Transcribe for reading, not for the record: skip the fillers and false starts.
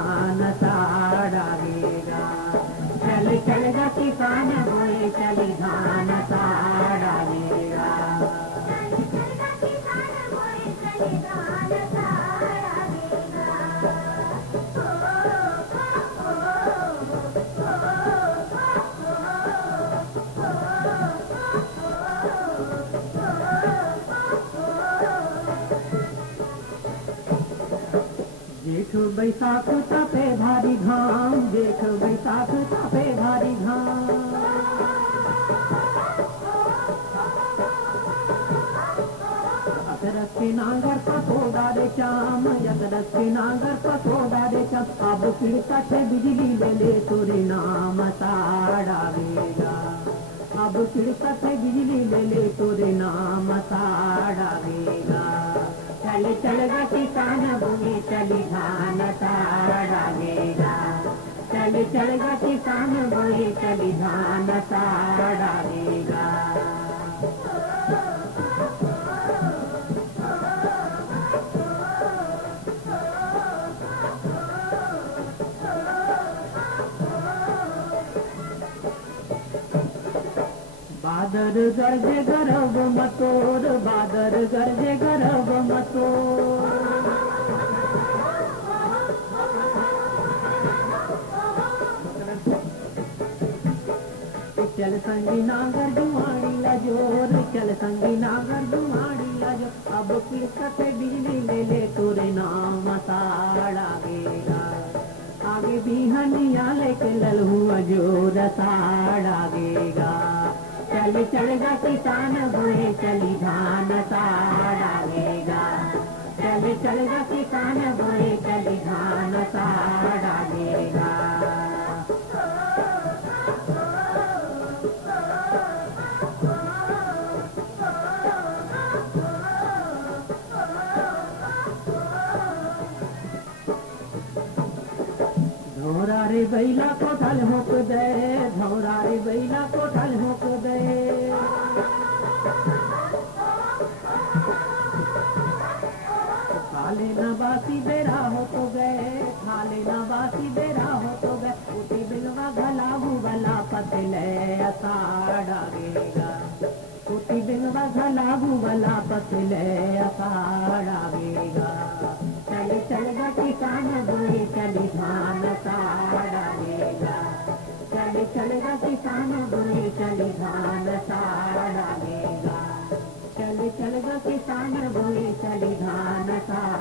धान साड़ावेगा। चल चल गा किसान बोए चली धान साड़ावेगा। जेठ बैसाख तापे भारी घाम, जेठ बैसाख तापे भारी घाम। अतरस के नांगर पसोदा रे चाम, अतरस के नांगर पसोदा रे चाम। अब पिड़ता छे बिजली ले ले तोरे नाम साड़ावेगा। अब पिड़ता छे बिजली ले ले तोरे नाम साड़ावेगा। चल चल गा किसान बोए चली धान साड़ावेगा। चल चल गा किसान बोए चली धान साड़ावेगा। बादर गरजे गरब मतोर, बादर गरजे गरब मतोर। चल संगी नागर जुआड़ी ला जोर, चल संगी नागर जुआड़ी ला जोर। अब पिड़कत बिजली ले ले तोरे नाम साड़ावेगा। आगे बिहनिया लेके ललहुआ जोर साड़ावेगा। चल चल गा किसान बोए चली धान साड़ावेगा। चल चल गा किसान बोए चली धान साड़ावेगा। धोरा रे बैला कोठल होक दे, धोरा रे बैला कोठल होक दे। खाले न बासी बेरा हो तो गए, खाले न बासी बेरा हो तो गए। उठी बिलवा घलाबू वाला पतले साड़ावेगा। उठी बिलवा घलाबू वाला पतले साड़ावेगा। चल चल गा किसान बोए चली धान साड़ावेगा। चल चल गा किसान बोए चली धान साड़ावेगा। चल चल गा किसान बोए चली धान साड़ावेगा।